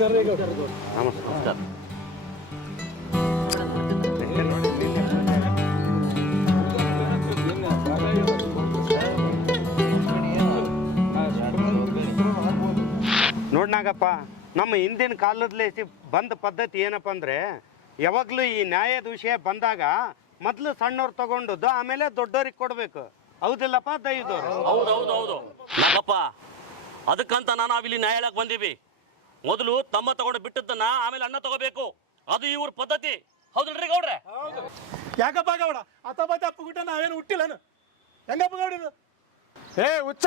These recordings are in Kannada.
ನಮಸ್ಕಾರ ರೀ ನಮಸ್ಕಾರ. ನೋಡ್ನಾಗಪ್ಪ, ನಮ್ಮ ಹಿಂದಿನ ಕಾಲದಲ್ಲಿ ಬಂದ ಪದ್ಧತಿ ಏನಪ್ಪ ಅಂದ್ರೆ, ಯಾವಾಗ್ಲೂ ಈ ನ್ಯಾಯದ ವಿಷಯ ಬಂದಾಗ ಮೊದ್ಲು ಸಣ್ಣವ್ರು ತಗೊಂಡದ್ದು ಆಮೇಲೆ ದೊಡ್ಡವ್ರಿಗೆ ಕೊಡ್ಬೇಕು. ಹೌದಿಲ್ಲಪ್ಪ ದೈವದವ್ರು? ಹೌದೌದೌದು ನಾಗಪ್ಪ, ಅದಕ್ಕಂತ ನಾವಿಲ್ಲಿ ನ್ಯಾಯಾಲಯಕ್ಕೆ ಬಂದೀವಿ. ಮೊದಲು ತಮ್ಮ ತಗೊಂಡು ಬಿಟ್ಟದ್ದನ್ನ ಆಮೇಲೆ ಅಣ್ಣ ತಗೋಬೇಕು. ಅದು ಇವ್ರ ಪದ್ಧತಿ. ಹೌದಲ್ರಿ ಗೌಡ್ರೆ? ಯಾಕಪ್ಪ ಗೌಡ ಅತ್ತ ಅಪ್ಪುಗುಟ್ಟ ನಾವೇನು ಹುಟ್ಟಿಲ್ಲನು? ಹೆಂಗಪ್ಪ ಗೌಡಿದು? ಏ ಹುಚ್ಚ,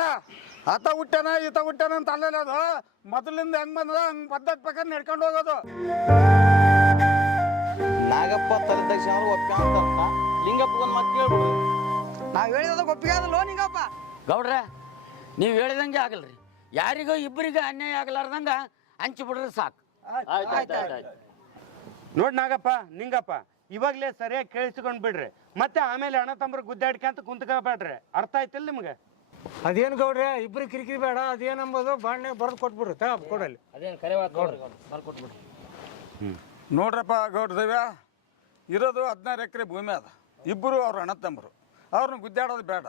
ಆತ ಹುಟ್ಟಾನ ಈತ ಹುಟ್ಟಾನ ಅಂತ ಅಲ್ಲಲ್ಲ, ಅದು ಮೊದಲಿಂದ ಹೆಂಗ್ ಬಂದ ಹಂಗ್ ಪದ್ಧತಿ ಪ್ರಕಾರ ನಡ್ಕೊಂಡು ಹೋಗೋದು. ನಾಗಪ್ಪ ತಲೆದಾಗ ಒಪ್ಪಿಗೆ ಅಂತ ಲಿಂಗಪ್ಪಗೊಂದು ಮತ್ತೆ ಕೇಳ್ಬಿಡು. ನಾವ್ ಹೇಳಿದ ಒಪ್ಪಿಗೆ ಅದಲ್ಲೋ ನಿಂಗಪ್ಪ. ಗೌಡ್ರೆ, ನೀವು ಹೇಳಿದಂಗೆ ಆಗಲ್ರಿ. ಯಾರಿಗೋ ಇಬ್ಬರಿಗೆ ಅನ್ಯಾಯ ಆಗಲಾರ್ದಂಗ ಹಂಚಿ ಬಿಡ್ರಿ ಸಾಕು. ನೋಡ್ ನಾಗಪ್ಪ, ನಿಂಗಪ್ಪ, ಇವಾಗ್ಲೇ ಸರಿಯಾಗಿ ಕೇಳಿಸ್ಕೊಂಡ್ ಬಿಡ್ರಿ. ಮತ್ತೆ ಆಮೇಲೆ ಅಣ್ಣ ತಮ್ಮರು ಗುದ್ದಾಡ್ಕಂತ ಕುಂತ್ಕೋಬೇಡ್ರಿ. ಅರ್ಥ ಆಯ್ತಿಲ್ಲ ನಿಮ್ಗೆ? ಅದೇನು ಗೌಡ್ರೆ, ಇಬ್ರು ಕಿರಿಕಿರಿ ಬೇಡ. ಅದೇನಂಬೋದು ಬಾಂಡೆ ಬರೆದು ಕೊಟ್ಬಿಡ್ರಿ. ಕೊಡಲ್ಲಿ ನೋಡ್ರಪ್ಪ ಗೌಡ್ರ ದೇವ್ಯ, ಇರೋದು 16 ಎಕರೆ ಭೂಮಿ ಅದ. ಇಬ್ಬರು ಅವ್ರ ಅಣ್ಣ ತಮ್ಮರು, ಅವ್ರನ್ನ ಗುದ್ದಾಡೋದು ಬೇಡ.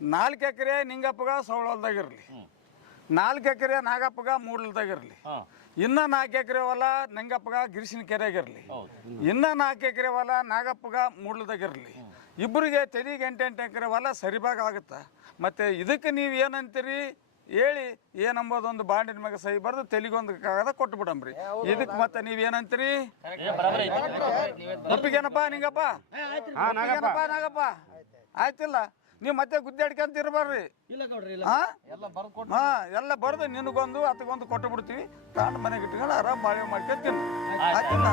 4 ಎಕರೆ ನಿಂಗಪ್ಪಗ ಸವಳಲ್ದಾಗಿರಲಿ, 4 ಎಕರೆ ನಾಗಪ್ಪಗ ಮೂಡ್ಲದಾಗಿರಲಿ, ಇನ್ನ 4 ಎಕರೆ ಹೊಲ ನಿಂಗಪ್ಪಗ ಗಿರಿಸಿನ ಕೆರೆಯಾಗಿರಲಿ, ಇನ್ನ 4 ಎಕರೆ ಹೊಲ ನಾಗಪ್ಪಗ ಮೂಡ್ಲದಾಗಿರಲಿ. ಇಬ್ಬರಿಗೆ ತೆರಿಗೆ 8 ಎಕರೆ ಹೊಲ ಸರಿಭಾಗ ಆಗುತ್ತೆ. ಮತ್ತು ಇದಕ್ಕೆ ನೀವು ಏನಂತೀರಿ ಹೇಳಿ, ಏನಂಬೋದೊಂದು ಬಾಂಡಿನ ಮ್ಯಾಗ ಸಹಿ ಬರೆದು ತೆಲಿಗೊಂದು ಕಾಗದ ಕೊಟ್ಟು ಬಿಡಂಬ್ರಿ. ಇದಕ್ಕೆ ಮತ್ತೆ ನೀವೇನಂತೀರಿ? ಒಪ್ಪಿಗೆನಪ್ಪ ನಿಂಗಪ್ಪ? ನಾಗಪ್ಪ ಆಯ್ತಿಲ್ಲ, ನೀವು ಮತ್ತೆ ಗುದ್ದಾಡ್ಕಂತ ಇರಬಾರ್ರಿ. ಎಲ್ಲ ಬರೆದು ನಿನಗೊಂದು ಅತಗೊಂದು ಕೊಟ್ಟು ಬಿಡ್ತೀವಿ. ತಾಂಡ್ ಮನೆಗೆ ಇಟ್ಕೊಂಡು ಆರಾಮ್ ಬಾಳೆ ಮಾಡ್ಕೊಂತೀನಿ. ಆಯ್ತಿಲ್ಲ?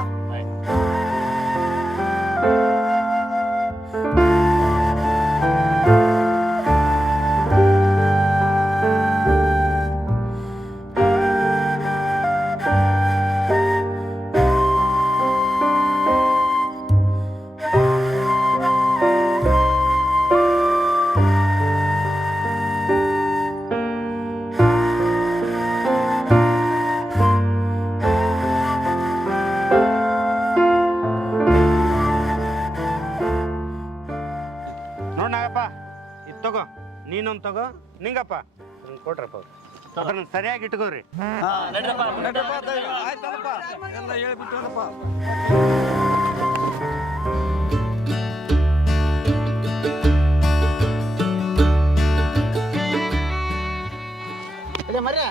ತಗೋ, ನೀನೊಂದು ತಗೋ. ನಿಂಗಪ್ಪ ಕೊಟ್ರಪ್ಪ, ಅದನ್ನ ಸರಿಯಾಗಿ ಇಟ್ಕೋರಿ. ಆಯ್ತಲ್ಲಪ್ಪ, ಎಲ್ಲ ಹೇಳ್ಬಿಟ್ಟಪ್ಪ. ಮರ್ಯ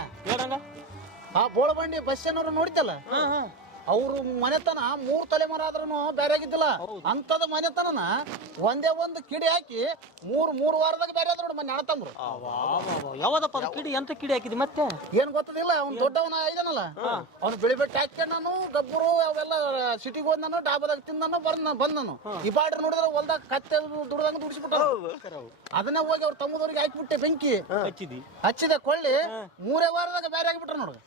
ಆ ಬೋಳಬಂಡಿ ಬಸ್ ಏನವ್ರು ನೋಡಿತಲ್ಲ, ಅವ್ರು ಮನೆತನ 3 ತಲೆಮಾರ ಆದ್ರೂ ಬೇರೆ ಆಗಿದ್ದಿಲ್ಲ. ಅಂತದ ಮನೆತನ ಒಂದೇ ಒಂದು ಕಿಡಿ ಹಾಕಿ ಮೂರು ವಾರದಾಗ ಬೇರೆ ಆದ್ರ ನೋಡಿ. ಮನೆ ಅಣ್ಣತಂಬ್ರು ಯಾವದಪ್ಪ ಕಿಡಿ? ಎಂತ ಕಿಡಿ ಹಾಕಿದಿ ಮತ್ತೆ? ಏನ್ ಗೊತ್ತದಿಲ್ಲ, ಅವ್ನು ದೊಡ್ಡವನ ಇದಾನಲ್ಲ, ಅವ್ನು ಬೆಳಿಬೆಟ್ಟು ಹಾಕ್ಯನು ಗಬ್ಬರು ಅವೆಲ್ಲ ಸಿಟಿಗೆ ಹೋದ್ ಡಾಬಾದಾಗ ತಿಂದನು ಬಂದನು. ಈ ಬಾಡ್ರಿ ನೋಡಿದ್ರೆ ಹೊಲ್ದಾಗ ಕತ್ತೆ ದುಡ್ದಂಗ ದುಡಿಸ್ಬಿಟ್ಟ. ಅದನ್ನ ಹೋಗಿ ಅವ್ರ ತಮ್ಮದವ್ರಿಗೆ ಹಾಕಿಬಿಟ್ಟೆ ಬೆಂಕಿ ಹಚ್ಚಿದೆ ಕೊಳ್ಳಿ. 3 ವಾರದಾಗ ಬೇರೆ ಆಗಿಬಿಟ್ರ ನೋಡ್ರಿ.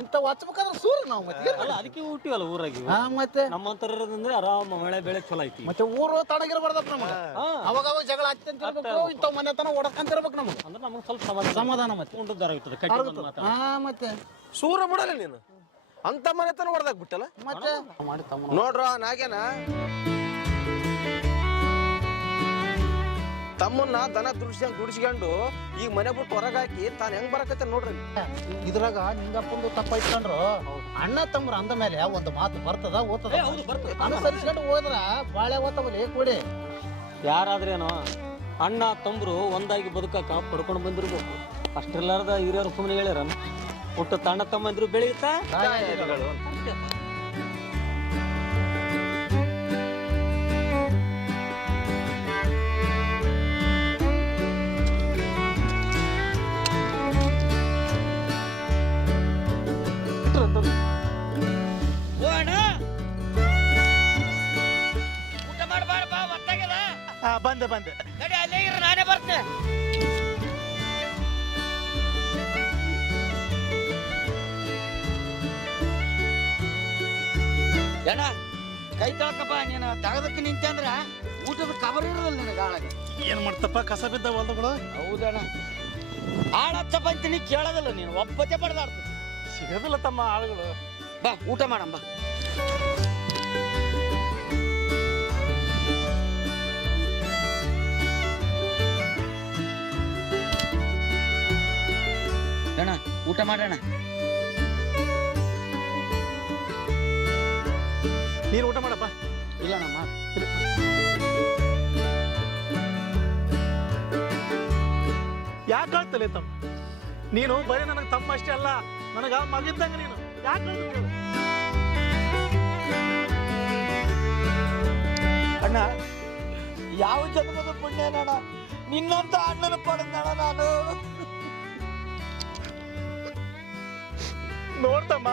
ಇಂತ ಹಚ್ಬೇಕಾದ್ರೆ ಸೂರ್ಯ ನಾವು ಮತ್ತೆ ಅದಕ್ಕೆ ಹುಟ್ಟಿವಲ್ಲ ಊರಾಗಿ. ಮತ್ತೆ ನಮ್ಮಂತರ ಇರೋದಂದ್ರೆ ಆರಾಮ ಮಳೆ ಬೆಳೆ ಚಲೋ ಐತಿ. ಮತ್ತೆ ಊರು ತಡಗಿರ್ಬಾರ್ದಪ್ಪ ನಮಗೆ. ಅವಾಗ ಜಗಳ ಹಚ್ಚಂತಿರ್ಬೇಕು, ಇಂಥ ಮನೆತನ ಓಡಕಂತಿರ್ಬೇಕು ನಮಗೆ. ಅಂದ್ರೆ ನಮಗೆ ಸ್ವಲ್ಪ ಸಮಾಧಾನ ಮತ್ತೆ ಉಂಟದಾರ ಮತ್ತೆ ಸೂರ ಬಿಡಲ್ಲ ನೀನು ಅಂತ ಮನೆತನ ಹೊಡೆದಾಗ ಬಿಟ್ಟಲ್ಲ. ಮತ್ತೆ ನೋಡ್ರ ನಾಗೇನ ತಮ್ಮನ್ನ ದನ ದುಡಿಸ್ಕೊಂಡು ಈಗ ಮನೆ ಬಿಟ್ಟು ಹೊರಗೆ ಹಾಕಿ ತಾನು ಹೆಂಗ್ ಬರಕತ್ತ ನೋಡ್ರಿ. ಇದ್ರಾಗ ನಿಂಗಪ್ಪಂದು ತಪ್ಪ ಇಟ್ಕೊಂಡ್ರು ಅಣ್ಣ ತಮ್ಮರ ಅಂದ ಮೇಲೆ ಒಂದು ಮಾತು ಬರ್ತದ ಓದ್ತದ. ಅನುಸರಿಸ್ಕೊಂಡು ಹೋದ್ರ ಬಾಳೆ ಓದ್ತವಲ್ಲಿ ಕೂಡಿ. ಯಾರಾದ್ರೇನೋ ಅಣ್ಣ ತಮ್ಮರು ಒಂದಾಗಿ ಬದುಕಕ್ಕ ಪಡ್ಕೊಂಡು ಬಂದಿರ್ಬೇಕು. ಅಷ್ಟೆಲ್ಲಾರ್ದ ಹಿರಿಯರು ಸುಮ್ಮನೆ ಹೇಳ್ಯಾರ, ಹುಟ್ಟ ಅಣ್ಣ ತಮ್ಮಂದ್ರು ಬೆಳೆಯುತ್ತಾ. ಬಂದೆ ನಾನೇ ಬರ್ತೇನೆ. ಅಣ್ಣ ಕೈ ತೊಳಕಪ್ಪ, ನೀನು ತಗದಕ್ಕೆ ನಿಂತೆ ಅಂದ್ರ ಊಟದ ಕಬರ್ ಇರೋದಿಲ್ಲ ನಿನಗೆ. ಆಳಾಗ ಏನ್ ಮಾಡ್ತಪ್ಪ, ಕಸ ಬಿದ್ದ ಹೊಲ್ದಗಳು. ಹೌದಣ್ಣ, ಆಳ ಹಚ್ಚ ಬಂತೀನಿ ಕೇಳೋದಿಲ್ಲ ನೀನು. ಒಬ್ಬತ್ತೆ ಬಡ್ದಾಡ್ತೀನಿ. ಸಿಗೋದಿಲ್ಲ ತಮ್ಮ ಆಳುಗಳು. ಬಾ ಊಟ ಮಾಡಮ್ಮ. ಅಣ್ಣ ಊಟ ಮಾಡೋಣ. ನೀನು ಊಟ ಮಾಡಪ್ಪ. ಇಲ್ಲ ಅಣ್ಣ ಯಾಕೆ ಹೇಳ್ತಲ್ಲ ತಮ್ಮ? ನೀನು ಬರೀ ನನಗೆ ತಮ್ಮ ಅಷ್ಟೇ ಅಲ್ಲ, ನನಗ ಮಗಿದ್ದಂಗ ನೀನು. ಯಾಕೆ ಹೇಳ್ತೀನಿ? ಅಣ್ಣ ಯಾವ ಜನ್ಮದ ಪುಣ್ಯ ಅಣ್ಣ ನಿನ್ನಂತ ಅಣ್ಣನ ಪಡೆದಣ್ಣ ನಾನು. ನೋಡ್ತಮ್ಮ,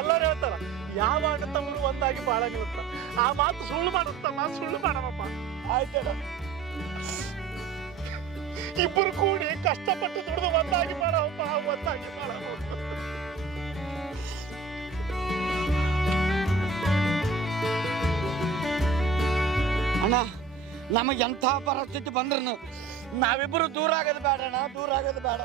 ಎಲ್ಲರೂ ಹೇಳ್ತಾರ ಯಾವ ಅಣ್ಣ ತಮ್ಮರು ಒಂದಾಗಿ ಬಾಳಾಗಿರುತ್ತ. ಆ ಮಾತು ಸುಳ್ಳು ಮಾಡುತ್ತಮ್ಮ, ಸುಳ್ಳು ಮಾಡಮಪ್ಪ. ಆಯ್ತಣ್ಣ. ಇಬ್ಬರು ಕೂಡಿ ಕಷ್ಟಪಟ್ಟು ದುಡಿದು ಒಂದಾಗಿ ಮಾಡವಪ್ಪ, ಒಂದಾಗಿ ಮಾಡವ. ಅಣ್ಣ ನಮಗೆ ಎಂಥ ಪರಿಸ್ಥಿತಿ ಬಂದ್ರು ನಾವಿಬ್ಬರು ದೂರ ಆಗೋದು ಬೇಡ ಅಣ್ಣ, ದೂರ ಆಗೋದು ಬೇಡ.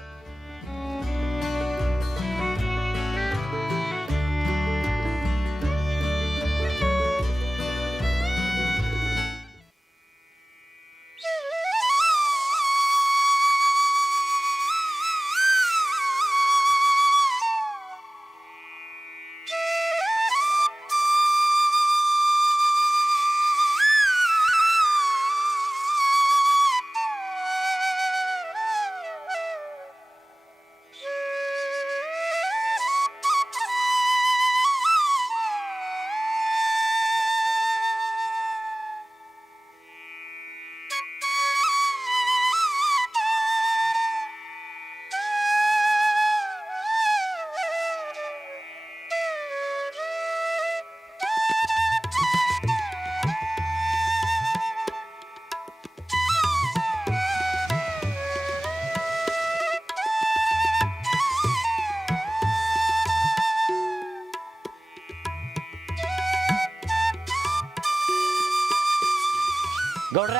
ಗೌಡ್ರ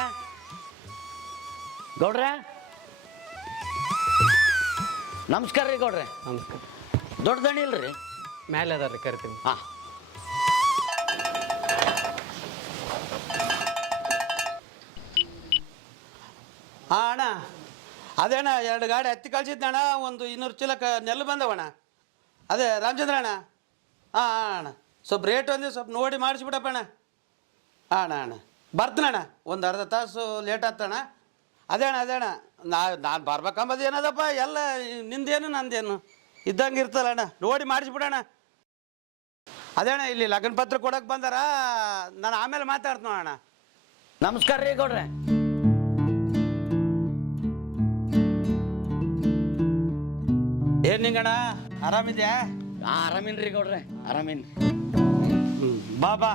ಗೌಡ್ರ ನಮಸ್ಕಾರ ರೀ ಗೌಡ್ರೆ. ನಮಸ್ಕಾರ. ದೊಡ್ಡ ದಣಿ ಇಲ್ರಿ? ಮೇಲೆ ಅದಾರ ಕರಿತೀನಿ. ಹಾಂ ಅಣ್ಣ ಅದೇ ಅಣ್ಣ 2 ಗಾಡಿ ಹತ್ತಿ ಕಳ್ಸಿದ್ದಣ್ಣ, ಒಂದು 200 ಚೀಲ ನೆಲ್ಲು ಬಂದವಣ್ಣ. ಅದೇ ರಾಮಚಂದ್ರ ಅಣ್ಣ. ಹಾಂ ಅಣ್ಣ ಸ್ವಲ್ಪ ರೇಟ್ ಒಂದು ಸ್ವಲ್ಪ ನೋಡಿ ಮಾಡಿಸ್ಬಿಡಪ್ಪ ಅಣ್ಣ. ಅಣ್ಣ ಅಣ್ಣ ಬರ್ತೀನಣ್ಣ, ಒಂದು ಅರ್ಧ ತಾಸು ಲೇಟ್ ಆಗ್ತಣ್ಣ. ಅದೇ ಅಣ್ಣ ನಾನು ಬರ್ಬೇಕಂಬದು ಏನದಪ್ಪ, ಎಲ್ಲ ನಿಂದೇನು ನಂದೇನು ಇದ್ದಂಗೆ ಇರ್ತಲ್ಲ ಅಣ್ಣ, ನೋಡಿ ಮಾಡಿಸ್ಬಿಡೋಣ. ಅದೇ ಅಣ್ಣ ಇಲ್ಲಿ ಲಗ್ನ ಪತ್ರ ಕೊಡೋಕೆ ಬಂದಾರ, ನಾನು ಆಮೇಲೆ ಮಾತಾಡ್ತೀನಿ ಅಣ್ಣ. ನಮಸ್ಕಾರ ರೀ ಗೌಡ್ರೆ. ಏನು ನಿಂಗಣ್ಣ ಆರಾಮಿದ್ಯಾ? ಆರಾಮಿನ್ ರೀ ಗೌಡ್ರೆ, ಆರಾಮಿನ್. ಬಾ ಬಾ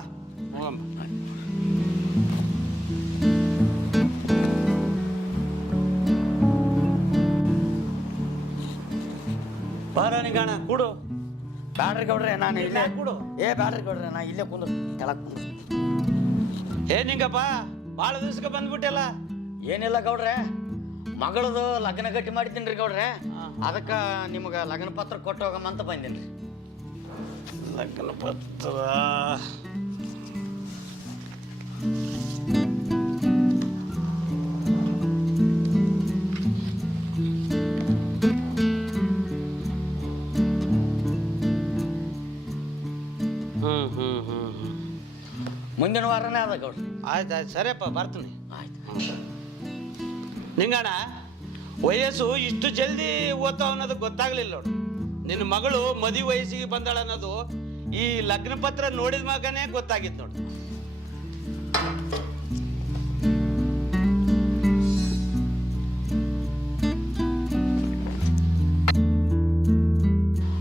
ಬಾರ ನಿಂಗಣ್ಣ ಕೂಡು. ಬ್ಯಾಡ್ರಿ ಗೌಡ್ರೆ ನಾನು ಇಲ್ಲೇ ಕೂಡು. ಬ್ಯಾಡ್ರಿ ಗೌಡ್ರೆ ನಾ ಇಲ್ಲೇ ಕುಂದು ಕೆಳಗೆ ಕುಂದು. ನಿಂಗಪ್ಪ ಭಾಳ ದಿವ್ಸಕ್ಕೆ ಬಂದ್ಬಿಟ್ಟೆಲ್ಲ. ಏನಿಲ್ಲ ಗೌಡ್ರೆ, ಮಗಳದು ಲಗ್ನ ಗಟ್ಟಿ ಮಾಡಿದ್ದೀನಿ ರೀ ಗೌಡ್ರೆ, ಅದಕ್ಕೆ ನಿಮಗೆ ಲಗ್ನ ಪತ್ರ ಕೊಟ್ಟು ಹೋಗಮ್ಮಂತ ಬಂದೀನಿ ರೀ. ಲಗ್ನ ಪತ್ರ ಮುಂದಿನ ವಾರನೇ ಅದ ಗೌಡ್ರಿ. ಆಯ್ತು ಸರಿಯಪ್ಪ ಬರ್ತೀನಿ. ಆಯ್ತು. ನಿಂಗಣ್ಣ ವಯಸ್ಸು ಇಷ್ಟು ಜಲ್ದಿ ಓದ್ತಾವ ಅನ್ನೋದು ಗೊತ್ತಾಗ್ಲಿಲ್ಲ ನೋಡು. ನಿನ್ನ ಮಗಳು ಮದುವೆ ವಯಸ್ಸಿಗೆ ಬಂದಾಳ ಅನ್ನೋದು ಈ ಲಗ್ನ ಪತ್ರ ನೋಡಿದ ಮಗನೇ ಗೊತ್ತಾಗಿತ್ತು ನೋಡು.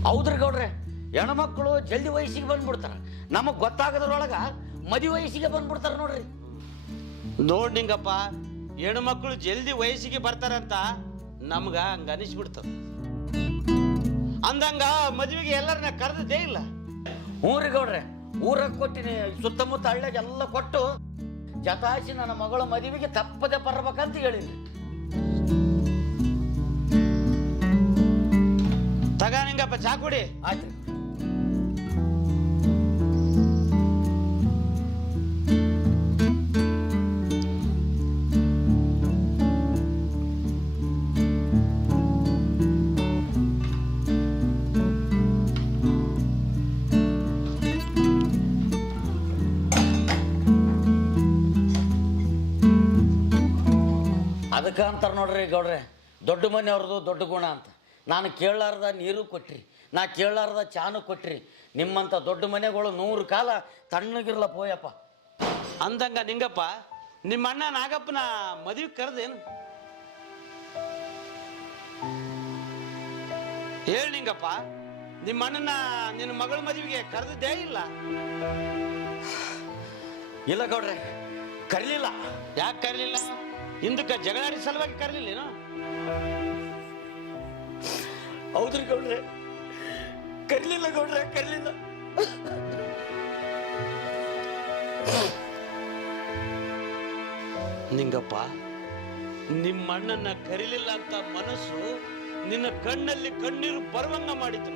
ಹೌದ್ರಿ ಗೌಡ್ರೆ, ಹೆಣ್ಮಕ್ಳು ಜಲ್ದಿ ವಯಸ್ಸಿಗೆ ಬಂದ್ಬಿಡ್ತಾರ, ನಮಗ್ ಗೊತ್ತಾಗದ್ರೊಳಗ ಮದುವೆ ವಯಸ್ಸಿಗೆ ಬಂದ್ಬಿಡ್ತಾರ ನೋಡ್ರಿ. ನೋಡ್ ನಿಂಗಪ್ಪ, ಹೆಣ್ಮಕ್ಳು ಜಲ್ದಿ ವಯಸ್ಸಿಗೆ ಬರ್ತಾರಂತ ನಮ್ಗ ಹಂಗ ಅನಿಸ್ಬಿಡ್ತದ. ಅಂದಂಗ ಮದುವೆಗೆ ಎಲ್ಲರನ್ನ ಕರೆದೇ ಇಲ್ಲ. ಹ್ಞೂ ರೀ ಗೌಡ್ರೆ, ಊರಾಗ ಕೊಟ್ಟಿನಿ, ಸುತ್ತಮುತ್ತ ಹಳ್ಳಿಯಾಗ ಎಲ್ಲ ಕೊಟ್ಟು ಜತಾಯಿಸಿ ನನ್ನ ಮಗಳ ಮದುವೆಗೆ ತಪ್ಪದೆ ಬರ್ಬೇಕಂತ ಹೇಳಿನಿ. ತಗ ನಿಂಗ ನಿಂಗಪ್ಪ ಚಾ ಕುಡಿ. ಆಯ್ತು. ಅದಕ್ಕೆ ಅಂತಾರೆ ನೋಡ್ರಿ ಗೌಡ್ರೆ, ದೊಡ್ಡ ಮನೆಯವ್ರದ್ದು ದೊಡ್ಡ ಗುಣ ಅಂತ. ನಾನು ಕೇಳಲಾರ್ದ ನೀರು ಕೊಟ್ರಿ, ನಾ ಕೇಳಲಾರ್ದ ಚಾನು ಕೊಟ್ರಿ. ನಿಮ್ಮಂಥ ದೊಡ್ಡ ಮನೆಗಳು 100 ಕಾಲ ತಣ್ಣಗಿರ್ಲ ಪೋಯಪ್ಪ. ಅಂದಂಗ ನಿಂಗಪ್ಪ, ನಿಮ್ಮ ಅಣ್ಣ ನಾಗಪ್ಪನ ಮದುವೆ ಕರೆದೇನು? ಹೇಳಿ ನಿಂಗಪ್ಪ, ನಿಮ್ಮ ಅಣ್ಣನ ನಿನ್ನ ಮಗಳ ಮದುವೆಗೆ ಕರೆದಿದ್ದೇ ಇಲ್ಲ? ಇಲ್ಲ ಗೌಡ್ರೆ, ಕರೀಲಿಲ್ಲ. ಯಾಕೆ ಕರೀಲಿಲ್ಲ? ಹಿಂದಕ್ಕೆ ಜಗಳಾಡಿ ಸಲುವಾಗಿ ಕರೀಲಿಲ್ಲೇನೋ? ಹೌದ್ರಿ ಗೌಡ್ರೆ, ಕರೀಲಿಲ್ಲ ಗೌಡ್ರೆ, ಕರೀಲಿಲ್ಲ. ನಿಂಗಪ್ಪ, ನಿಮ್ಮ ಅಣ್ಣನ ಕರೀಲಿಲ್ಲ ಅಂತ ಮನಸ್ಸು ನಿನ್ನ ಕಣ್ಣಲ್ಲಿ ಕಣ್ಣೀರು ಬರುವಂಗ ಮಾಡಿತು.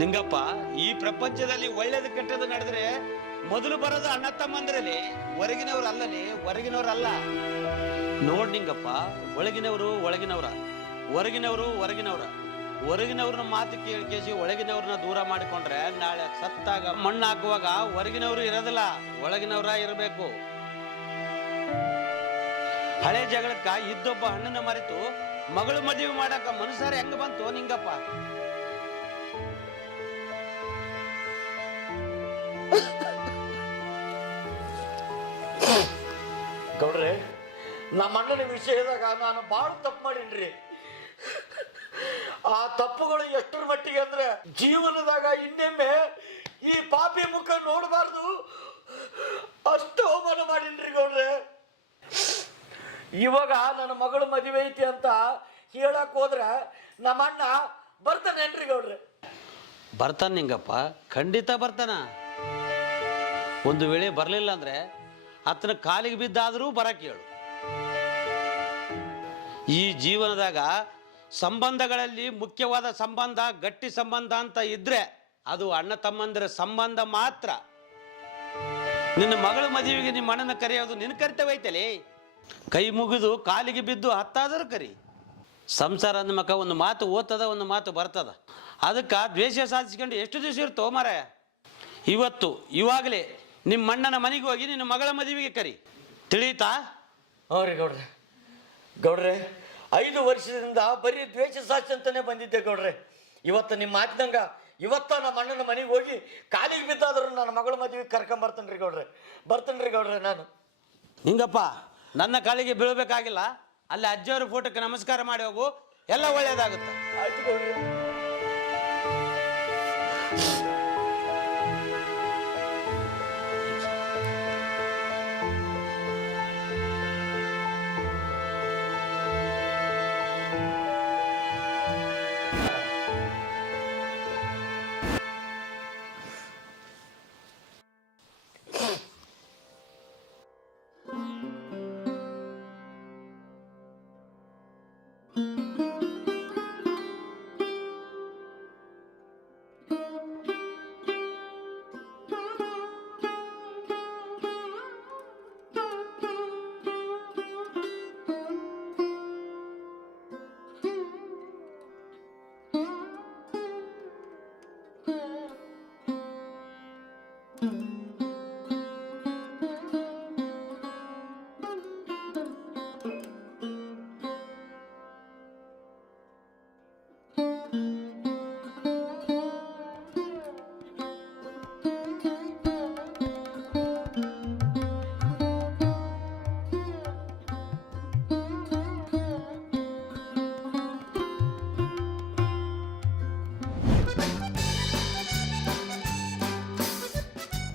ನಿಂಗಪ್ಪ, ಈ ಪ್ರಪಂಚದಲ್ಲಿ ಒಳ್ಳೇದು ಕೆಟ್ಟದ್ದು ನಡೆದ್ರೆ ಮೊದಲು ಬರೋದು ಅಣ್ಣ ತಮ್ಮಂದ್ರಲ್ಲಿ, ಹೊರಗಿನವ್ರು ಅಲ್ಲಲಿ, ಹೊರಗಿನವ್ರಲ್ಲ. ನೋಡ್ ನಿಂಗಪ್ಪ, ಒಳಗಿನವರು ಒಳಗಿನವ್ರ, ಹೊರಗಿನವರು ಹೊರಗಿನವ್ರ. ಹೊರಗಿನವ್ರನ್ನ ಮಾತು ಕೇಳಿಸಿ ಒಳಗಿನವ್ರನ್ನ ದೂರ ಮಾಡಿಕೊಂಡ್ರೆ ನಾಳೆ ಸತ್ತಾಗ ಮಣ್ಣು ಹಾಕುವಾಗ ಹೊರಗಿನವರು ಇರೋದಿಲ್ಲ, ಒಳಗಿನವ್ರ ಇರಬೇಕು. ಹಳೆ ಜಗಳಕ್ಕ ಇದ್ದೊಬ್ಬ ಹಣ್ಣನ್ನ ಮರೆತು ಮಗಳು ಮದುವೆ ಮಾಡಾಕ ಮನುಷ್ಯರು ಹೆಂಗ ಬಂತು ನಿಂಗಪ್ಪ? ಗೌಡ್ರೆ, ನಮ್ಮ ಅಣ್ಣನ ವಿಷಯದಾಗ ನಾನು ಭಾಳ ತಪ್ಪು ಮಾಡೀನ್ರಿ. ಆ ತಪ್ಪುಗಳು ಎಷ್ಟರ ಮಟ್ಟಿಗೆ ಅಂದ್ರೆ, ಜೀವನದಾಗ ಇನ್ನೊಮ್ಮೆ ಈ ಪಾಪಿ ಮುಖ ನೋಡಬಾರ್ದು ಅಷ್ಟು ಅವಮಾನ ಮಾಡೀನ್ರಿ ಗೌಡ್ರೆ. ಇವಾಗ ನನ್ನ ಮಗಳು ಮದುವೆ ಐತಿ ಅಂತ ಹೇಳಕ್ ಹೋದ್ರೆ ನಮ್ಮ ಅಣ್ಣ ಬರ್ತಾನೇನ್ರಿ ಗೌಡ್ರೆ? ಬರ್ತಾನ ನಿಂಗಪ್ಪ, ಖಂಡಿತ ಬರ್ತಾನ. ಒಂದು ವೇಳೆ ಬರಲಿಲ್ಲ ಅಂದ್ರೆ ಆತನ ಕಾಲಿಗೆ ಬಿದ್ದಾದರೂ ಬರಕ್ಕೆ ಹೇಳು. ಈ ಜೀವನದಾಗ ಸಂಬಂಧಗಳಲ್ಲಿ ಮುಖ್ಯವಾದ ಸಂಬಂಧ, ಗಟ್ಟಿ ಸಂಬಂಧ ಅಂತ ಇದ್ರೆ ಅದು ಅಣ್ಣ ತಮ್ಮಂದಿರ ಸಂಬಂಧ ಮಾತ್ರ. ನಿನ್ನ ಮಗಳ ಮದುವೆಗೆ ನಿಮ್ಮ ಅಣ್ಣನ ಕರೆಯೋದು ನಿನ್ನ ಕರ್ತವ್ಯ ಐತಲೇ. ಕೈ ಮುಗಿದು ಕಾಲಿಗೆ ಬಿದ್ದು ಹತ್ತಾದರೂ ಕರಿ. ಸಂಸಾರ ಅಂದ ಮಕ್ಕ ಒಂದು ಮಾತು ಓದ್ತದ, ಒಂದು ಮಾತು ಬರ್ತದ. ಅದಕ್ಕೆ ದ್ವೇಷ ಸಾಧಿಸ್ಕೊಂಡು ಎಷ್ಟು ದಿವಸ ಇರ್ತೋ ಮಾರಾಯ. ಇವತ್ತು ಇವಾಗಲೇ ನಿಮ್ಮ ಅಣ್ಣನ ಮನೆಗೆ ಹೋಗಿ ನಿನ್ನ ಮಗಳ ಮದುವೆಗೆ ಕರಿ, ತಿಳಿತಾ? ಹ್ಞೂ ರೀ ಗೌಡ್ರೆ. ಗೌಡ್ರೆ, 5 ವರ್ಷದಿಂದ ಬರೀ ದ್ವೇಷ ಸಾಕ್ಷಿ ಅಂತಾನೆ ಬಂದಿದ್ದೆ ಗೌಡ್ರೆ. ಇವತ್ತು ನಿಮ್ಮ ಮಾತಿನಂಗ ಇವತ್ತ ನಮ್ಮ ಅಣ್ಣನ ಮನೆಗೆ ಹೋಗಿ ಕಾಲಿಗೆ ಬಿದ್ದಾದ್ರು ನನ್ನ ಮಗಳ ಮದುವೆಗೆ ಕರ್ಕೊಂಬರ್ತೇನೆ ರೀ ಗೌಡ್ರೆ. ಬರ್ತೇನೆ ರೀ ಗೌಡ್ರೆ ನಾನು. ನಿಂಗಪ್ಪ, ನನ್ನ ಕಾಲಿಗೆ ಬೀಳಬೇಕಾಗಿಲ್ಲ, ಅಲ್ಲಿ ಅಜ್ಜಿಯವ್ರ ಫೋಟೋಕ್ಕೆ ನಮಸ್ಕಾರ ಮಾಡಿ ಹೋಗು, ಎಲ್ಲ ಒಳ್ಳೇದಾಗುತ್ತೆ. ಆಯ್ತು ಗೌಡ್ರೆ.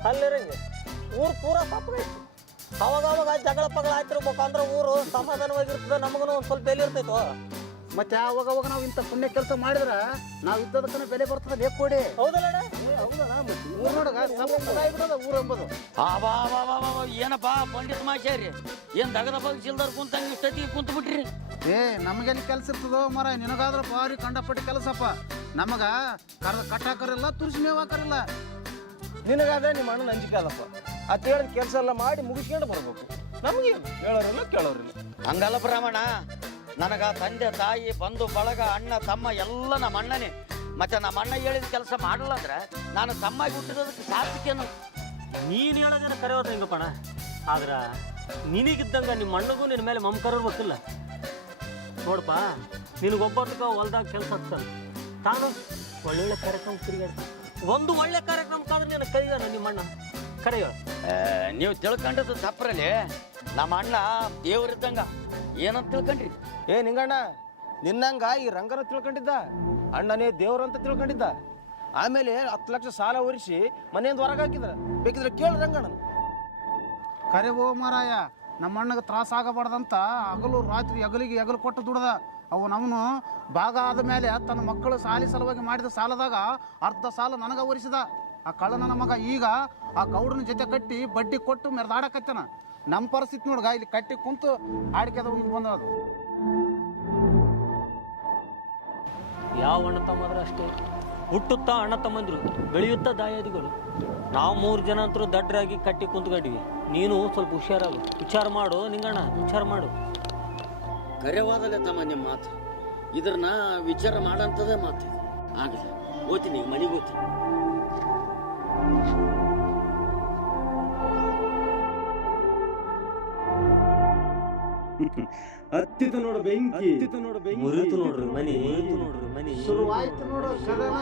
ಅಲ್ಲಿರಂಗೆ ಊರು ಪೂರ ಸಪ್ಪಗೈತಿ. ಅವಾಗ ಜಗಳ ಪಗಳ ಆಯ್ತಿರ್ಬೇಕು ಅಂದ್ರೆ ಊರು ಸಮಾಧಾನವಾಗಿರ್ತದೆ, ನಮಗೂ ಒಂದು ಸ್ವಲ್ಪ ಬೆಲೆ ಇರ್ತೈತೋ. ಮತ್ತೆ ಅವಾಗ ನಾವು ಇಂಥ ಪುಣ್ಯ ಕೆಲಸ ಮಾಡಿದ್ರೆ ನಾವು ಇದ್ದದಕ್ಕನ ಬೆಲೆ ಬರ್ತದೆ ಬೇಕು ಕೊಡಿ. ಹೌದಲ್ಲ? ಊರ್ ನೋಡಗ ಸಬ್ಬಾಗ್ಬಿಡೋದ ಊರ್ ಎಂಬುದು. ಏನಪ್ಪ ಪಂಡಿತ್ ಮಾಸ್ಯಾರಿ ಏನ್ ದಗದ ಬಗ್ಸಿಲ್ದಾರ ಕುಂತಂಗ ಇಷ್ಟೊತ್ತಿಗೆ ಕುಂತ ಬಿಟ್ರಿ? ಏ ನಮಗೆಲ್ಲಿ ಕೆಲಸ ಇರ್ತದೋ ಮರ, ನಿನಗಾದ್ರ ಭಾರಿ ಕಂಡಪಟ್ಟಿ ಕೆಲಸಪ್ಪ. ನಮಗ ಕರ್ದ ಕಟ್ಟಾಕರಿಲ್ಲ, ತುರ್ಸಿ ಮೇವ್ ಹಾಕರಿಲ್ಲ. ನಿನಗಾದ್ರೆ ನಿಮ್ಮ ಅಣ್ಣನ ಅಂಜಿಕೆ ಅಲ್ಲಪ್ಪ. ಅತ್ ಹೇಳಿದ ಕೆಲಸ ಎಲ್ಲ ಮಾಡಿ ಮುಗಿಸ್ಕೊಂಡು ಬರ್ಬೇಕು. ನಮಗೇನು ಹೇಳೋರಿಲ್ಲ ಕೇಳೋರಿಲ್ಲ. ಹಂಗಲ್ಲ ಬ್ರಾಹ್ಮಣ, ನನಗ ತಂದೆ ತಾಯಿ ಬಂಧು ಬಳಗ ಅಣ್ಣ ತಮ್ಮ ಎಲ್ಲ ನಮ್ಮ ಅಣ್ಣನೇ. ಮತ್ತೆ ನಮ್ಮ ಅಣ್ಣ ಹೇಳಿದ ಕೆಲಸ ಮಾಡಲ್ಲ ಅಂದ್ರೆ ನಾನು ತಮ್ಮ ಹುಟ್ಟಿರೋದಕ್ಕೆ ಸಾರ್ಥಕೇನು? ನೀನು ಹೇಳೋದೇನ ಕರೆಯೋದು ಹೆಂಗಪ್ಪಣ, ಆದ್ರ ನಿನಗಿದ್ದಂಗ ನಿಮ್ಮ ಅಣ್ಣಗೂ ನಿನ್ನ ಮೇಲೆ ಮಮಕಾರ ಇರ್ಬೇಕಿಲ್ಲ. ನೋಡಪ್ಪ, ನಿನಗೊಬ್ಬರ್ಗ ಹೊಲ್ದಾಗ ಕೆಲಸ ಆಗ್ತಾನೆ, ತಾನು ಒಳ್ಳೊಳ್ಳೆ ಕಾರ್ಯಕ್ರಮ ತಿರುಗಾಡ್ತಾನೆ. ಒಂದು ಒಳ್ಳೆ ಕಾರ್ಯಕ್ರಮಕ್ಕಾದ್ರೆ ನೀನು ಕರೆಯೋಣ ನಿಮ್ಮಣ್ಣ, ಕರೆಯೋ. ನೀವು ತಿಳ್ಕೊಂಡದ್ದು ತಪ್ಪರಲ್ಲಿ. ನಮ್ಮ ಅಣ್ಣ ದೇವರಿದ್ದಂಗ. ಏನಂತ ತಿಳ್ಕೊಂಡ್ರಿ? ನಿಂಗಣ್ಣ ನಿನ್ನಂಗ ಈ ರಂಗನ ತಿಳ್ಕೊಂಡಿದ್ದ, ಅಣ್ಣನೇ ದೇವ್ರು ಅಂತ ತಿಳ್ಕೊಂಡಿದ್ದ. ಆಮೇಲೆ 10 ಲಕ್ಷ ಸಾಲ ಒರಿಸಿ ಮನೆಯಿಂದ ಹೊರಗೆ ಹಾಕಿದ್ರ. ಬೇಕಿದ್ರೆ ಕೇಳ ರಂಗಣ್ಣ. ಕರೆ ಓ ಮಾರಾಯ, ನಮ್ಮ ಅಣ್ಣಗೆ ತ್ರಾಸ ಆಗಬಾರ್ದಂತ ಹಗಲು ರಾತ್ರಿ ಎಗಲು ಕೊಟ್ಟು ದುಡ್ದ. ಅವು ನಮ್ಮನು ಭಾಗ ಆದ ಮೇಲೆ ತನ್ನ ಮಕ್ಕಳು ಸಾಲಿ ಸಲುವಾಗಿ ಮಾಡಿದ ಸಾಲದಾಗ ಅರ್ಧ ಸಾಲ ನನಗ ಒರಿಸಿದ. ಆ ಕಳ್ಳ ನನ್ನ ಮಗ ಈಗ ಆ ಗೌಡನ ಜೊತೆ ಕಟ್ಟಿ ಬಡ್ಡಿ ಕೊಟ್ಟು ಮೆರೆದಾಡಕತ್ತನ. ನಮ್ಮ ಪರಿಸ್ಥಿತಿ ನೋಡ್ಗ, ಇಲ್ಲಿ ಕಟ್ಟಿ ಕುಂತು ಆಡಿಕೆದ ಒಂದು ಬಂದದು. ಯಾವ ಅಣ್ಣ ತಮ್ಮಂದ್ರೆ ಅಷ್ಟೇ, ಹುಟ್ಟುತ್ತಾ ಅಣ್ಣ ತಮ್ಮಂದ್ರು, ಬೆಳೆಯುತ್ತಾ ದಾಯಾದಿಗಳು. ನಾವು 3 ಜನ ಅಂತರೂ ದಡ್ಡರಾಗಿ ಕಟ್ಟಿ ಕುಂತ್ಕೊಂಡಿವಿ. ನೀನು ಸ್ವಲ್ಪ ಹುಷಾರಾಗು, ವಿಚಾರ ಮಾಡು ನಿಂಗಣ್ಣ, ವಿಚಾರ ಮಾಡು. ಕರೆವಾದಲ್ಲೇ ತಮ್ಮ ನಿಮ್ಮ ಮಾತು. ಇದ್ರನ್ನ ವಿಚಾರ ಮಾಡಂತದೇ ಮಾತು. ಆಗಲಿ, ಓದ್ತೀನಿ, ಮನೆಗೆ ಓದ್ತೀನಿ. ಹತ್ತಿತ ನೋಡು ಬೆಂಕಿ, ಮುರಿತು ನೋಡ್ರಿ ಮನಿ, ಶುರುವಾಯ್ತು ನೋಡು ಕದನ.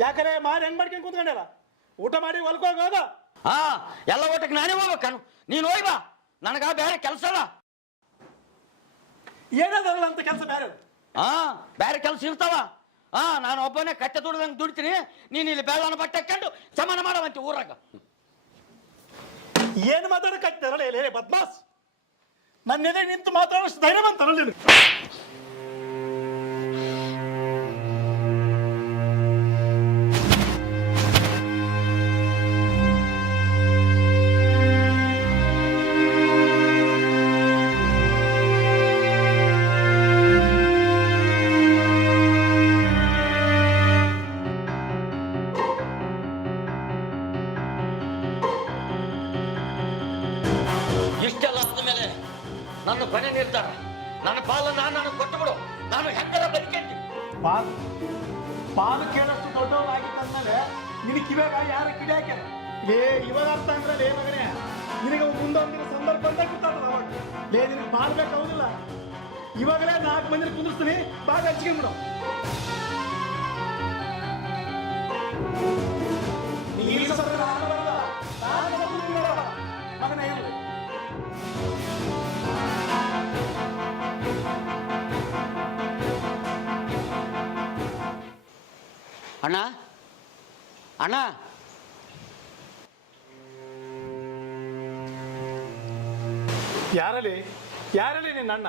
ಯಾಕಂದ್ರೆ ಮಾರಿ ಹೆಂಗ್ ಮಾಡ್ಕೊಂಡು ಕೂತ್ಕೊಂಡಲ್ಲ, ಊಟ ಮಾಡಿ ಹೊಲ್ಕೋಗ ಹೋಗ. ಎಲ್ಲ ಒಟ್ಟಿಗೆ ನಾನೇ ಹೋಗ್ಬೇಕಾನು? ನೀನು ಹೋಯ್ ಬಾ, ನನಗ ಬೇರೆ ಕೆಲಸ ಅಲ್ಲ. ಏನದಲ್ಲ ಅಂತ ಕೆಲಸ ಬೇರೆ. ಬೇರೆ ಕೆಲಸ ಇರ್ತಾವ. ನಾನು ಒಬ್ಬನೇ ಕಟ್ಟೆ ದುಡ್ದಂಗೆ ದುಡ್ತೀನಿ. ನೀನು ಇಲ್ಲಿ ಬೇಳನ ಬಟ್ಟೆ ಹಾಕೊಂಡು ಸಮಾನ ಮಾಡವಂತಿ ಊರಾಗ. ಏನು ಮಾತಾಡಕತ್ತಾರಲ್ಲ ಬದ್ಮಾಸ್, ನನ್ನ ಎದೆ ನಿಂತು ಮಾತಾಡೋಷ್ಟು ಧೈರ್ಯ ಬಂತಾರಲ್ಲ ನೀನು. ಇಷ್ಟೆಲ್ಲ ಆದ್ಮೇಲೆ ನನ್ನ ಕೊನೆ ನಿರ್ಧಾರ, ನನ್ನ ಪಾಲನ್ನ ನನಗೆ ಕೊಟ್ಟು ಬಿಡು. ನಾನು ಹೆಂಗರ ಬದುಕೇನಿ. ಪಾಲು ಕೇಳಷ್ಟು ದೊಡ್ಡವರಾಗಿತ್ತಂದ್ಮೇಲೆ ನಿನಗೆ ಕಿವಾಗ ಯಾರ ಕಿಡಿ ಹಾಕ್ಯಾರ? ಇವಾಗ ಅರ್ಥ ಅಂದ್ರೆ ಮಗನೇ, ನಿನಗೆ ಮುಂದೊಂದಿನ ಸಂದರ್ಭ ಬಂದಾಗ ಗೊತ್ತಾಗ್ತದ. ಅವಾಗ ನಿನಗೆ ಪಾಲ್ ಬೇಕಾಗುದಿಲ್ಲ. ಇವಾಗಲೇ 4 ಮಂದಿನ ಕುಂದಿರ್ತೀನಿ, ಬಾಗ ಹಚ್ಕೊಂಡ್ಬಿಡು. ಮಗನ ಹೇಳಿ ಅಣ್ಣ, ಅಣ್ಣ, ಯಾರಲ್ಲಿ ನಿನ್ನ ಅಣ್ಣ?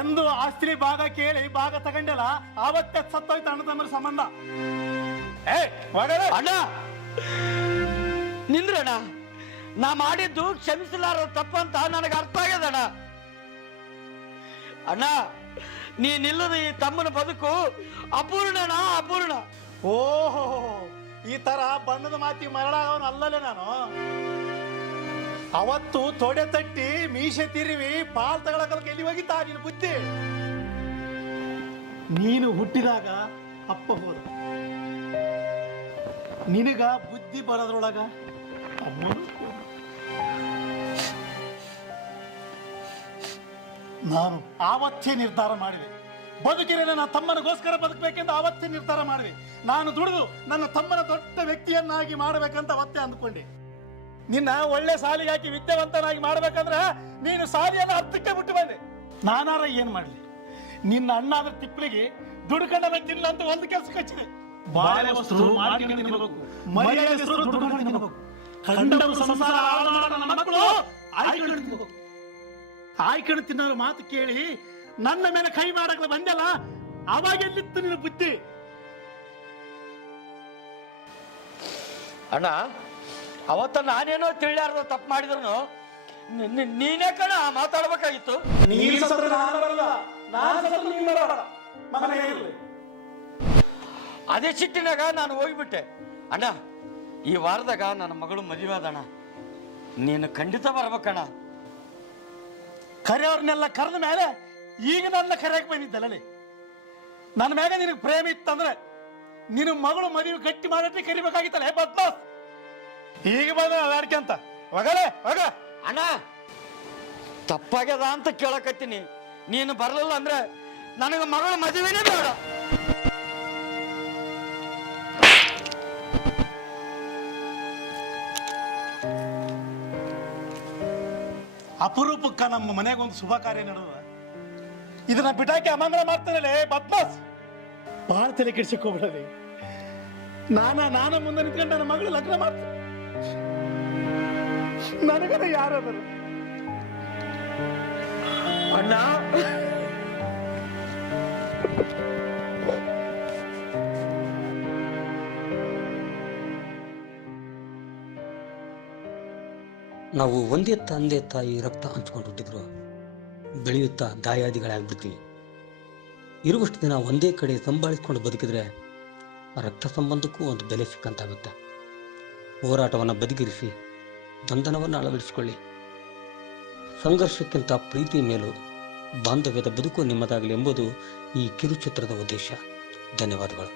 ಎಂದು ಆಸ್ತಿ ಭಾಗ ಕೇಳಿ ಭಾಗ ತಗೊಂಡಲ್ಲ, ಆವತ್ತೇ ಸತ್ತೋಯ್ತು ಅಣ್ಣ ತಮ್ಮರ ಸಂಬಂಧ. ಅಣ್ಣ ನಿಂದ್ರಣ್ಣ, ನಾ ಮಾಡಿದ್ದು ಕ್ಷಮಿಸಲಾರ ತಪ್ಪಂತ ನನಗೆ ಅರ್ಥ ಆಗ್ಯದಣ್ಣ. ಅಣ್ಣ, ನೀನಿಲ್ಲದ ಈ ತಮ್ಮನ ಬದುಕು ಅಪೂರ್ಣನ ಅಪೂರ್ಣ. ಓಹೋ, ಈ ತರ ಬಣ್ಣದ ಮಾತಿ ಮರಳಾಗವನು ಅಲ್ಲಲೇ ನಾನು. ಅವತ್ತು ತೊಡೆ ತಟ್ಟಿ ಮೀಸೆ ತಿರುವಿ ಪಾಲ್ ತಗೊಳಕಲ್ಕ ಎಲ್ಲಿ ಹೋಗಿತ್ತಾ ನಿನ್ನ ಬುದ್ಧಿ? ನೀನು ಹುಟ್ಟಿದಾಗ ಅಪ್ಪ ಹೋದ, ನಿನಗ ಬುದ್ಧಿ ಬರೋದ್ರೊಳಗ ನಾನು ಆವತ್ತೇ ನಿರ್ಧಾರ ಮಾಡಿದೆ, ಬದುಕಿನ ನನ್ನ ತಮ್ಮನಿಗೋಸ್ಕರ ಬದುಕಬೇಕೆಂದು ಆವತ್ತೇ ನಿರ್ಧಾರ ಮಾಡಿದೆ. ನಾನು ದುಡಿದು ನನ್ನ ತಮ್ಮನ ದೊಡ್ಡ ವ್ಯಕ್ತಿಯನ್ನಾಗಿ ಮಾಡಬೇಕಂತ ಅವತ್ತೇ ಅಂದ್ಕೊಂಡೆ. ನಿನ್ನ ಒಳ್ಳೆ ಸಾಲಿಗೆ ಹಾಕಿ ವಿದ್ಯಾವಂತನಾಗಿ ಮಾಡ್ಬೇಕಂದ್ರೆ ನೀನು ಸಾಲಿಯನ್ನು ಹತ್ತಕ್ಕೆ ಬಿಟ್ಟು ಬಂದೆ. ನಾನಾರ ಏನ್ ಮಾಡಲಿ, ನಿನ್ನ ಅಣ್ಣಾದ ತಿಪ್ಪಲಿಗೆ ದುಡ್ಕೊಂಡ ತಿನ್ನಲ್ಲ ಅಂತ ಒಂದು ಕೆಲಸಕ್ಕೆ ಹಚ್ಚಿದೆ. ಬಾಳೆ ವಸ್ತು ಮಾಡ್ಕೊಂಡು ತಿನ್ನಬೇಕು, ಮರ್ಯಾದೆ ಹೆಸರು ದುಡ್ಕೊಂಡು ತಿನ್ನಬೇಕು, ಕಂಡವರು ಸಂಸಾರ ಹಾಳು ಮಾಡೋ ನನ್ನ ಮಕ್ಕಳು ಆಯ್ಕೊಂಡು ತಿನ್ನಬೇಕು. ಆಯ್ಕೊಂಡು ತಿನ್ನೋರು ಮಾತು ಕೇಳಿ ನನ್ನ ಮೇಲೆ ಕೈ ಮಾಡಕ್ಕೆ ಬಂದಲ್ಲ, ಅವಾಗ ಎಲ್ಲಿತ್ತು ನಿನ್ನ ಬುದ್ಧಿ? ಅಣ್ಣ, ಅವತ್ತ ನಾನೇನೋ ತಿಳಿಯಾರ್ದ ತಪ್ಪು ಮಾಡಿದ್ರು ನೀನೇ ಕಣ ಮಾತಾಡ್ಬೇಕಾಗಿತ್ತು. ಅದೇ ಸಿಟ್ಟಿನಾಗ ನಾನು ಹೋಗ್ಬಿಟ್ಟೆ. ಅಣ್ಣ, ಈ ವಾರದಾಗ ನನ್ನ ಮಗಳು ಮದುವೆ ಅದಣ್ಣ, ನೀನು ಖಂಡಿತ ಬರ್ಬೇಕಣ್ಣ. ಕರೆಯವ್ರನ್ನೆಲ್ಲ ಕರೆದ ಮೇಲೆ ಈಗ ನನ್ನ ಕರೆಯಕ್ಕೆ ಬಂದಿದ್ದಲ್ಲೇ. ನನ್ನ ಮ್ಯಾಗ ನಿನಗೆ ಪ್ರೇಮ ಇತ್ತಂದ್ರೆ ನಿನ್ನ ಮಗಳು ಮದುವೆ ಗಟ್ಟಿ ಮಾಡಕ್ಕೆ ಕರಿಬೇಕಾಗಿತ್ತಲ್ಲ. ಬದ್ಮಾಸ್ ಈಗ ಬಂದ ಅದಾಡ್ಕೆ ಅಂತ ಹೋಗಲೇ ಹೋಗ. ಅಣ್ಣ, ತಪ್ಪಾಗ್ಯದ ಅಂತ ಕೇಳಕತ್ತೀನಿ. ನೀನು ಬರಲಿಲ್ಲ ಅಂದ್ರೆ ನನಗೆ ಮಗಳ ಮದುವೆನೇ ಬೇಡ. ಅಪರೂಪಕ್ಕ ನಮ್ಮ ಮನೆಗೆ ಒಂದು ಶುಭ ಕಾರ್ಯ ನಡೆದ, ಇದನ್ನ ಬಿಟಾಕಿ ಅಮಂಗಳ ಮಾಡ್ತಾನಲ್ಲೇ ಬದ್ಮಾಸ್. ಭಾಳ ತಲೆ ಕೆಡಿಸಿಕೋಬಿಡಲಿ. ನಾನು ಮುಂದೆ ನಿಂತ್ಕೊಂಡು ನನ್ನ ಮಗಳು ಲಗ್ನ ಮಾಡ್ತೀನಿ. ನನಗನ ಯಾರದರು ಅಣ್ಣ, ನಾವು ಒಂದೇ ತಂದೆ ತಾಯಿ ರಕ್ತ ಹಂಚ್ಕೊಂಡು ಹುಟ್ಟಿದ್ರು, ಬೆಳೆಯುತ್ತಾ ದಾಯಾದಿಗಳಾಗ್ಬಿಡ್ತೀವಿ. ಇರುವಷ್ಟು ದಿನ ಒಂದೇ ಕಡೆ ಸಂಭಾಳಿಸ್ಕೊಂಡು ಬದುಕಿದ್ರೆ ಆ ರಕ್ತ ಸಂಬಂಧಕ್ಕೂ ಒಂದು ಬೆಲೆ ಸಿಕ್ಕಂತಾಗುತ್ತೆ. ಹೋರಾಟವನ್ನು ಬದಿಗಿರಿಸಿ ಬಂಧನವನ್ನು ಅಳವಡಿಸಿಕೊಳ್ಳಿ. ಸಂಘರ್ಷಕ್ಕಿಂತ ಪ್ರೀತಿ ಮೇಲೂ ಬಾಂಧವ್ಯದ ಬದುಕು ನಿಮ್ಮದಾಗಲಿ ಎಂಬುದು ಈ ಕಿರುಚಿತ್ರದ ಉದ್ದೇಶ. ಧನ್ಯವಾದಗಳು.